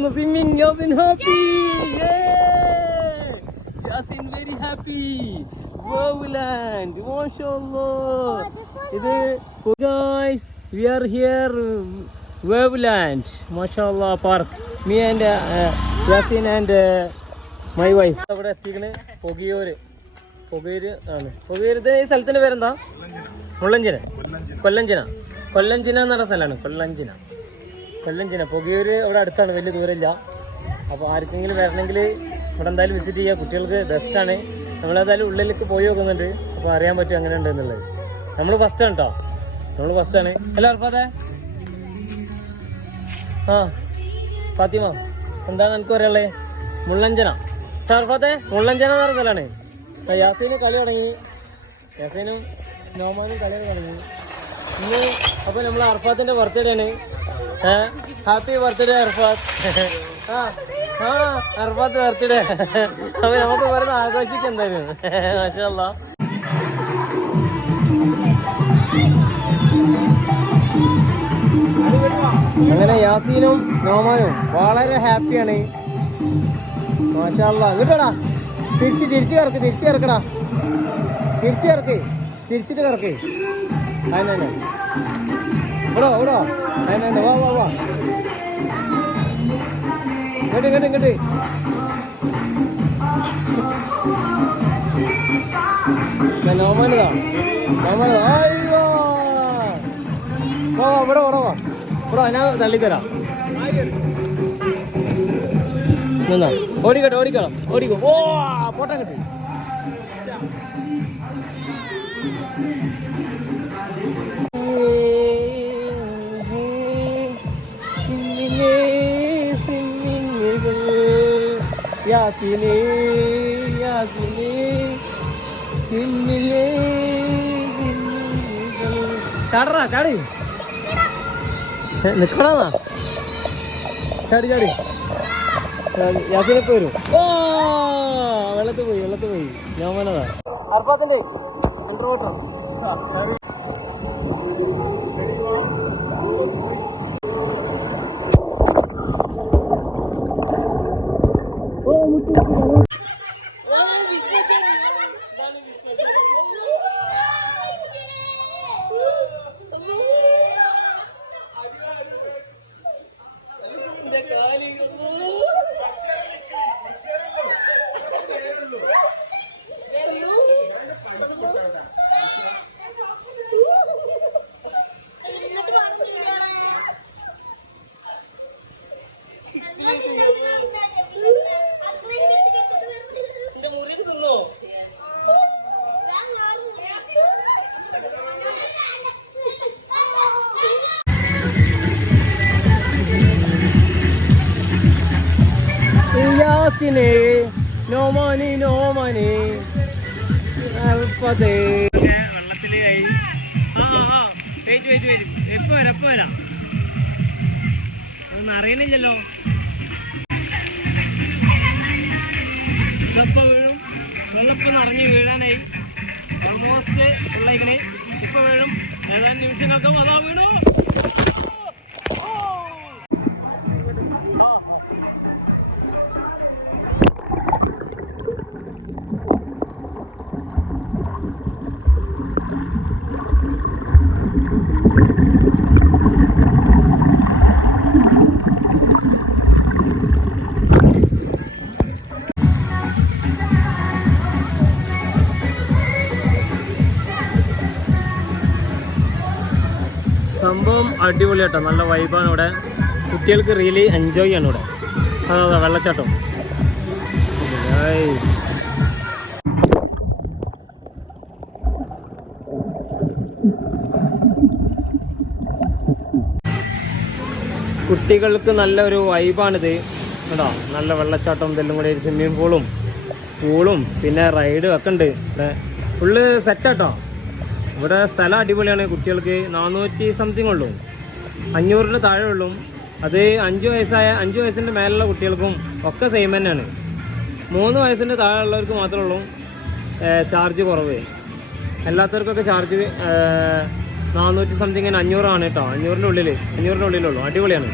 പോകുന്നു swimming. Yasin happy. Yasin very happy. Waveland മാഷാഅല്ലാഹ്. ഇത് guys we are here Waveland മാഷാഅല്ലാഹ് park. Me and Yasin and my wife അവിടെ എത്തിക്കണ്. പൊകിയൂര് ആണ്. പൊകിയൂര് ഈ സ്ഥലത്തിന്റെ പേരെന്താ? മുള്ളഞ്ചിന. കൊല്ലഞ്ചിന എന്ന് പറഞ്ഞ സ്ഥലമാണ്. കൊല്ലഞ്ചിന പൊകിയൂര് അവിടെ അടുത്താണ്, വലിയ ദൂരമില്ല. അപ്പോൾ ആർക്കെങ്കിലും വരണമെങ്കിൽ ഇവിടെ എന്തായാലും വിസിറ്റ് ചെയ്യുക. കുട്ടികൾക്ക് ബെസ്റ്റാണ്. നമ്മളേതായാലും ഉള്ളിലേക്ക് പോയി നോക്കുന്നുണ്ട്. അപ്പോൾ അറിയാൻ പറ്റും അങ്ങനെ ഉണ്ട് എന്നുള്ളത്. നമ്മൾ ഫസ്റ്റാണ് കേട്ടോ. അല്ല അർഫാദേ? ആ ഫാത്തിമ, എന്താണ് എനിക്ക് പറയാനുള്ളത്? മുള്ളഞ്ചന അർഫാദേ. മുള്ളഞ്ചന എന്ന് പറഞ്ഞ സ്ഥലമാണ്. യാസീന് കളി തുടങ്ങി. യാസീനും നോമാനും കളി തുടങ്ങി ഇന്ന്. അപ്പോൾ നമ്മൾ അർഫാത്തിന്റെ ബർത്ത്ഡേ ആണ്. Happy birthday Arfath. Arfath birthday. അപ്പോൾ നമുക്ക് വെറുതെ ആഘോഷിക്കാം എന്തായാലും. മാഷാഅല്ലാഹ്. അങ്ങനെ യാസീനും നോമാനും വളരെ ഹാപ്പിയാണ്. മാഷാഅല്ലാഹ്. ഇങ്ങോട്ടാ തിരിച്ച് കറക്കടാ. തിരിച്ചിട്ട് കറക്ക്. അതിനെ ഇവിടോ അതിനെ വാ ഇങ്ങോട്ട്. നോമാനതാ. അയ്യോ ഇവിടെ ഇവിടെ ഞാൻ തള്ളിത്തരാം. ഓടിക്കോ. ഓ പോട്ടാ കിട്ടി. യാസിനെ ചാടി നിക്കണാ. ചാടി യാസിനെപ്പോ വരും. ഓ വെള്ളത്തിൽ പോയി. ഞാൻ വേണതാ അർഫാത്തിന്റെ ഇൻട്രോവേർട്ടർ. നോമാനി വെള്ളത്തില് കൈ. വെയിറ്റ് എപ്പോ വരാം ഒന്നും അറിയണില്ലല്ലോ. ഇതപ്പോ വീഴും. വെള്ളപ്പം നിറഞ്ഞ് വീഴാനായി. ഓൾമോസ്റ്റ് ഉള്ളേക്കണേ. ഇപ്പൊ വീഴും. ഏതാനും നിമിഷങ്ങൾക്കും അതാ വീണു. സംഭവം അടിപൊളിയാട്ടോ. നല്ല വൈബാണ് ഇവിടെ. കുട്ടികൾക്ക് റിയലി എൻജോയ് ആണ് ഇവിടെ. അതാ വെള്ളച്ചാട്ടം. കുട്ടികൾക്ക് നല്ലൊരു വൈബാണിത് കേട്ടോ. നല്ല വെള്ളച്ചാട്ടം, ഇതെല്ലാം കൂടെ ഒരു സ്വിമ്മിങ് പൂളും പിന്നെ റൈഡും ഒക്കെ ഉണ്ട് ഇവിടെ. ഫുള്ള് സെറ്റാട്ടോ. ഇവിടെ സ്ഥലം അടിപൊളിയാണ്. കുട്ടികൾക്ക് 400 സംതിങ് ഉള്ളൂ. 500 താഴെ ഉള്ളൂ. അത് 5 വയസ്സിൻ്റെ മേലുള്ള കുട്ടികൾക്കും ഒക്കെ സെയിം തന്നെയാണ്. 3 വയസ്സിൻ്റെ താഴെ ഉള്ളവർക്ക് മാത്രമേ ഉള്ളൂ ചാർജ് കുറവ്. എല്ലാത്തവർക്കൊക്കെ ചാർജ് 400 സംതിങ് 500 ആണ് കേട്ടോ. 500-ൻ്റെ ഉള്ളിലുള്ളൂ. അടിപൊളിയാണ്.